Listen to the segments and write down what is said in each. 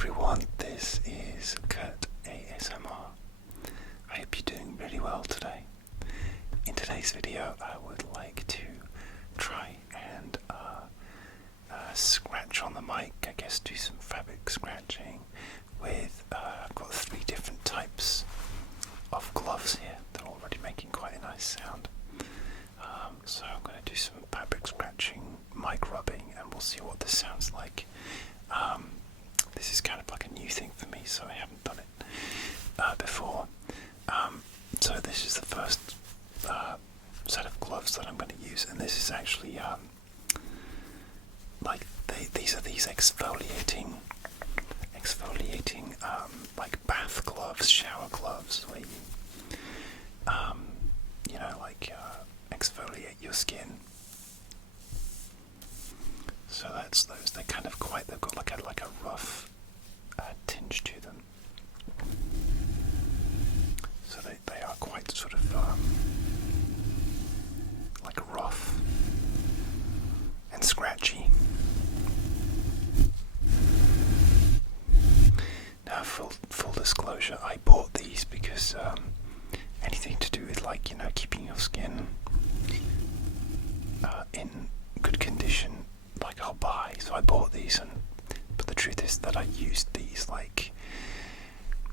everyone, this is Kurt ASMR. I hope you're doing really well today. In today's video I would like to try and scratch on the mic, I guess do some fabric scratching with, I've got 3 different types of gloves here. They're already making quite a nice sound. So I'm going to do some fabric scratching, mic rubbing, and we'll see what this sounds like. This is kind of like a new thing for me, so I haven't done it before. So this is the first set of gloves that I'm going to use, and this is actually like these are these exfoliating like bath gloves, shower gloves, where you know, like exfoliate your skin. So that's those. They're kind of quite. They've got like a rough tinge to them. So they are quite sort of like rough and scratchy. Now, full disclosure, I bought these because anything to do with, like, you know, keeping your skin in good condition, like, I'll buy. So I bought these, but the truth is that I used these like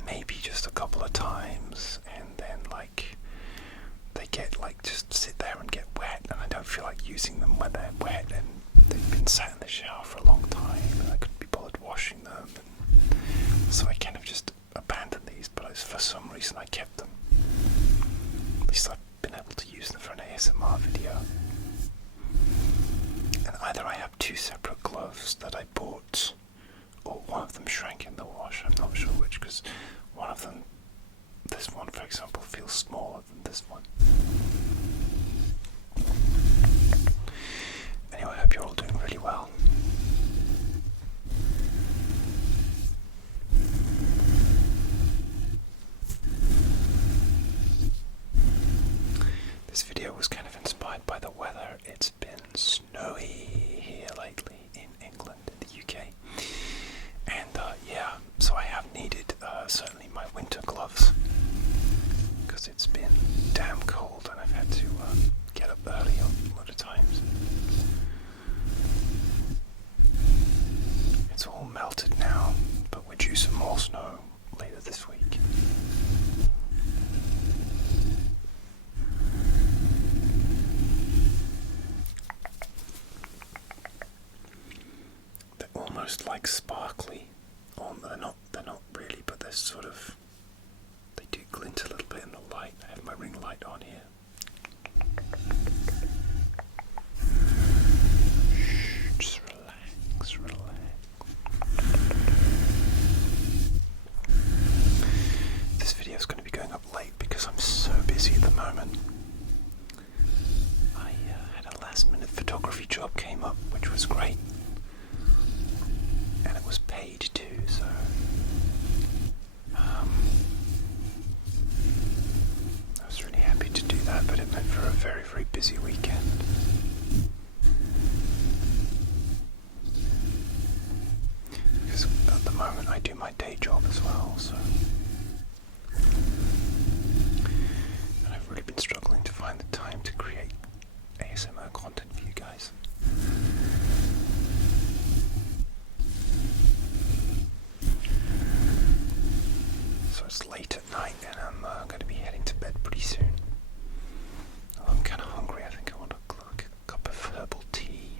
maybe just a couple of times, and then like they get like just sit there and get wet, and I don't feel like using them when they're wet and they've been sat in the shower for a long time and I couldn't be bothered washing them, and so I kind of just abandoned these. But for some reason I kept them. At least I've been able to use them for an ASMR video. And either I have 2 separate gloves that I bought, or one of them shrank in the wash. I'm not sure which, because one of them, this one for example, feels smaller than this one. Anyway, I hope you're all doing really well. This video was kind of inspired by the weather. It's been snowy here lately in England, in the UK. And yeah, so I have needed certainly my winter gloves, because it's been damn cold and I've had to get up early a lot of times. It's all melted now, but we're due some more snow later this week. They're almost like sparkly. They're not really, but they're sort of, they do glint a little bit in the light. I have my ring light on here. Shh, just relax. This video is going to be going up late because I'm so busy at the moment. I had a last minute photography job came up, which was great. And it was paid too, so I was really happy to do that, but it meant for a very, very busy weekend. Because at the moment I do my day job as well, so, and I've really been struggling to find the time to create ASMR content for you guys. It's late at night and I'm going to be heading to bed pretty soon. I'm kind of hungry. I think I want a cup of herbal tea.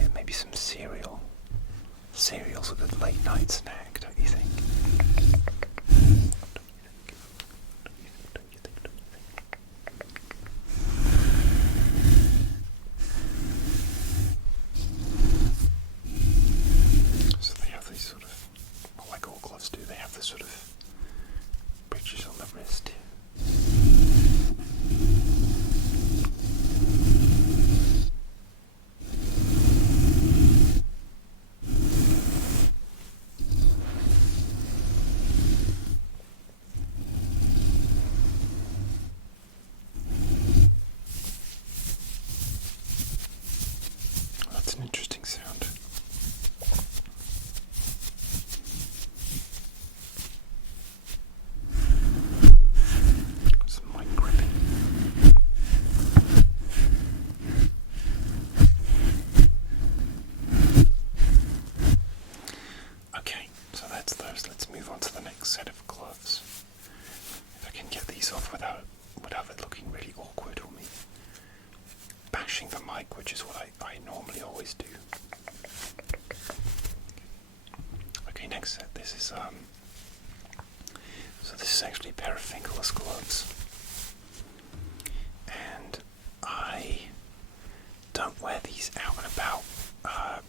And maybe some cereal. Cereal's a good late night snack, don't you think? So they have these sort of, like all gloves do, they have the sort of bridges on the wrist. next set. This is so this is actually a pair of fingerless gloves, and I don't wear these out and about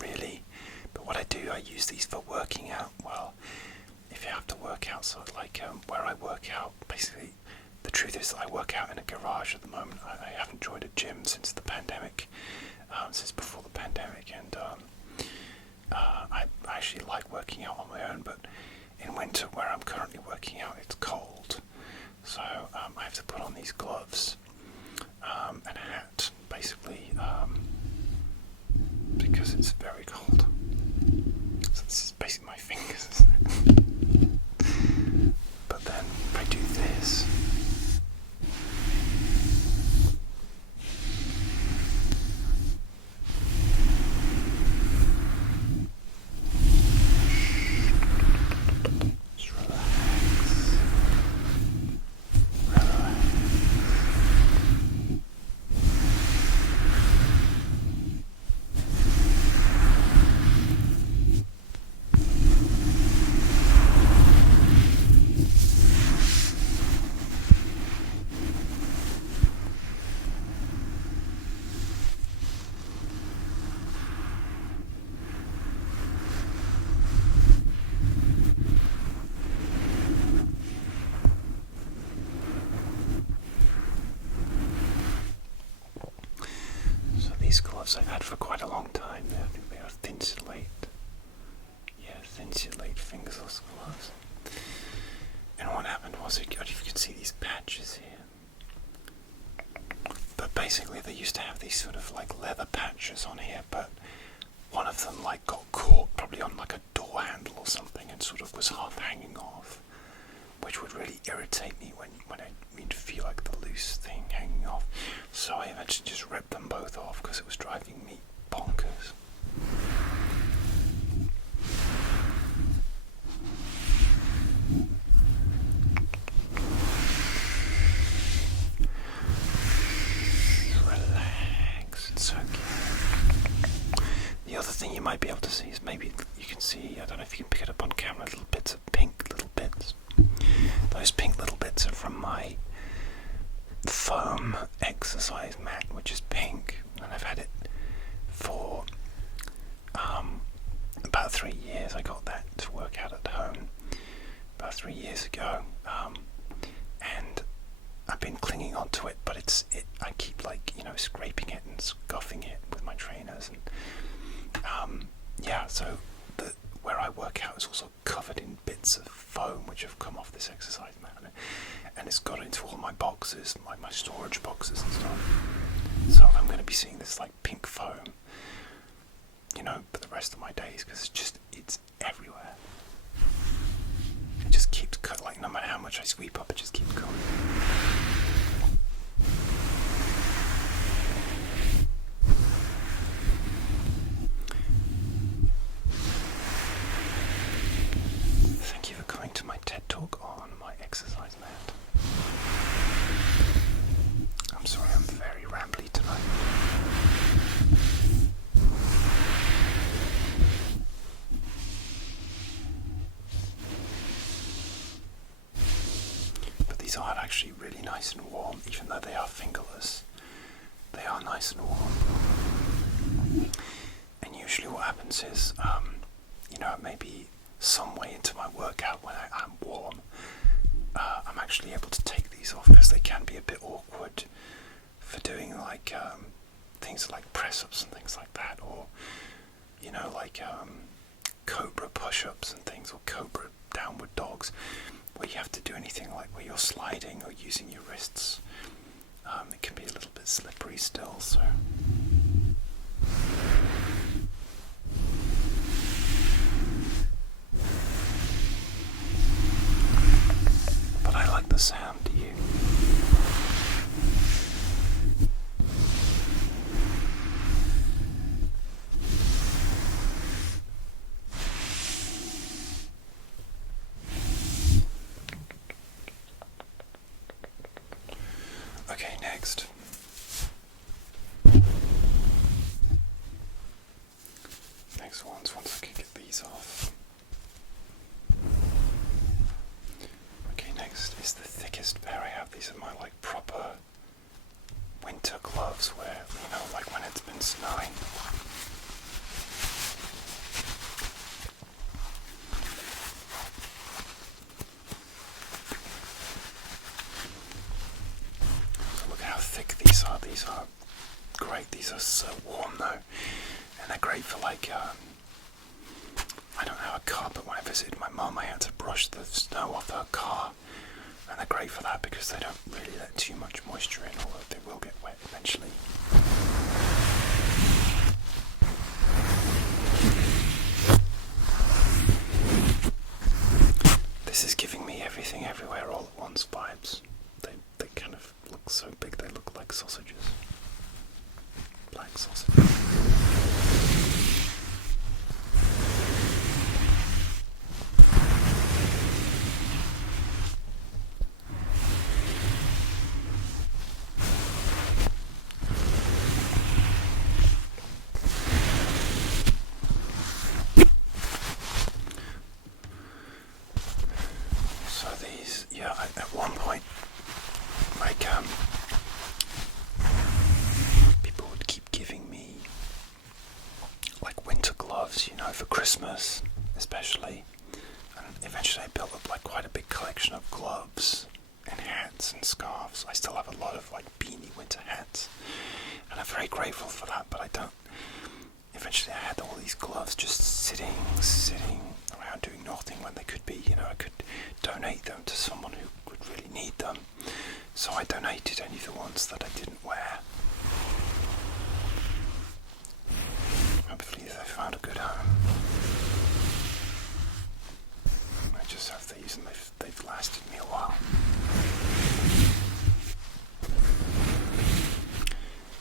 really, but what I do, I use these for working out. Well, if you have to work out, so like where I work out, basically the truth is that I work out in a garage at the moment. I haven't joined a gym since the pandemic, since before the pandemic, and I actually like working out on my own, but in winter where I'm currently working out, it's cold, so I have to put on these gloves and a hat, basically, because it's very cold. So this is basically my fingers. But then if I do this, just relax. These gloves I've had for quite a long time. They are Thinsulate. Yeah, Thinsulate fingerless gloves. And what happened was, if you could see these patches here. But basically they used to have these sort of like leather patches on here, but one of them like got caught probably on like a door handle or something and sort of was half hanging off, which would really irritate me when I feel like the loose thing hanging off. So I eventually just ripped them both off because it was driving me bonkers. Relax, it's okay. The other thing you might be able to see is maybe you can see, I don't know if you can pick it up on camera, little bits of pink little bits. Those pink little bits are from my foam exercise mat, which is pink, and I've had it for about 3 years. I got that to work out at home about 3 years ago, and I've been clinging onto it, but I keep like scraping it and scuffing it with my trainers, and yeah, so where I work out is also covered in bits of foam which have come off this exercise mat, and it's got into all my boxes, like my storage boxes and stuff. So I'm going to be seeing this like pink foam, for the rest of my days, because it's everywhere. It just keeps like no matter how much I sweep up, it just keeps going. Thank you for coming to my TED Talk on my exercise mat. I'm sorry I'm very rambly tonight. But these are actually really nice and warm, even though they are fingerless. They are nice and warm. And usually what happens is, maybe some way into my workout when I'm warm, I'm actually able to take these off, because they can be a bit awkward for doing like things like press-ups and things like that, or like cobra push-ups and things, or cobra downward dogs, where you have to do anything like where you're sliding or using your wrists. It can be a little bit slippery still, so but I like the sound. Do you? Okay, next. Next ones, once I can get these off. next is the thickest pair I have. These are my like proper winter gloves where, you know, like when it's been snowing. So look how thick these are. These are great. These are so warm though. And they're great for like, I don't have a car, but when I visited my mum, I had to brush the snow off her car. And they're great for that because they don't really let too much moisture in, although they will get wet eventually. This is giving me everything everywhere all at once vibes. They kind of look so big, they look like sausages. Black sausages. At one point, like, people would keep giving me, like, winter gloves, you know, for Christmas, especially, and eventually I built up, like, quite a big collection of gloves, and hats, and scarves. I still have a lot of, like, beanie winter hats, and I'm very grateful for that, but I don't, eventually I had all these gloves just sitting around doing nothing when they could be, you know, I could donate them to someone who would really need them. So I donated only the ones that I didn't wear. Hopefully they found a good home. I just have these and they've lasted me a while.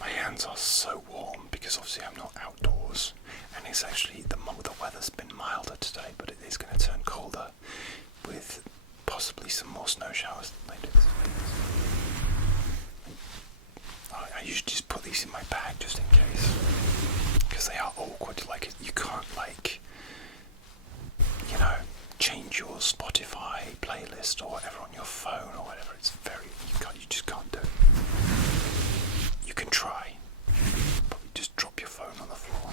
My hands are so warm because obviously I'm not outdoors, and it's actually the weather's been milder today, but it is going to turn colder with possibly some more snow showers later this week. I usually just put these in my bag just in case, because they are awkward. Like, you can't, like, you know, change your Spotify playlist or whatever on your phone or whatever. It's very, you just can't do it. You can try, but you just drop your phone on the floor.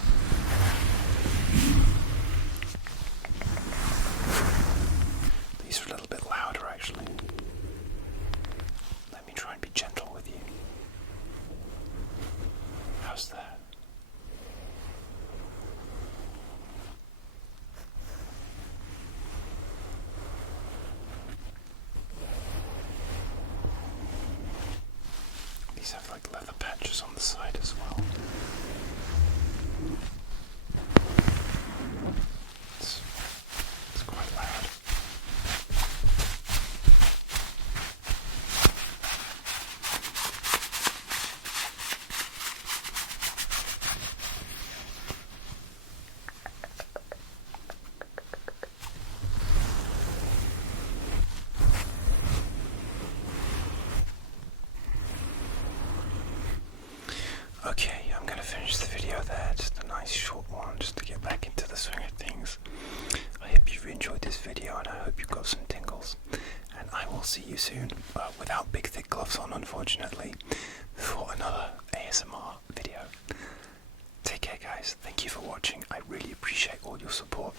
These are a little bit louder actually. Let me try and be gentle with you. How's that? These have like leather patches on the side as well. It's quite loud. Okay, I'm going to finish the video there, just a nice short one, just to get back into the swing of things. I hope you've enjoyed this video and I hope you've got some tingles. And I will see you soon, without big thick gloves on unfortunately, for another ASMR video. Take care guys, thank you for watching, I really appreciate all your support.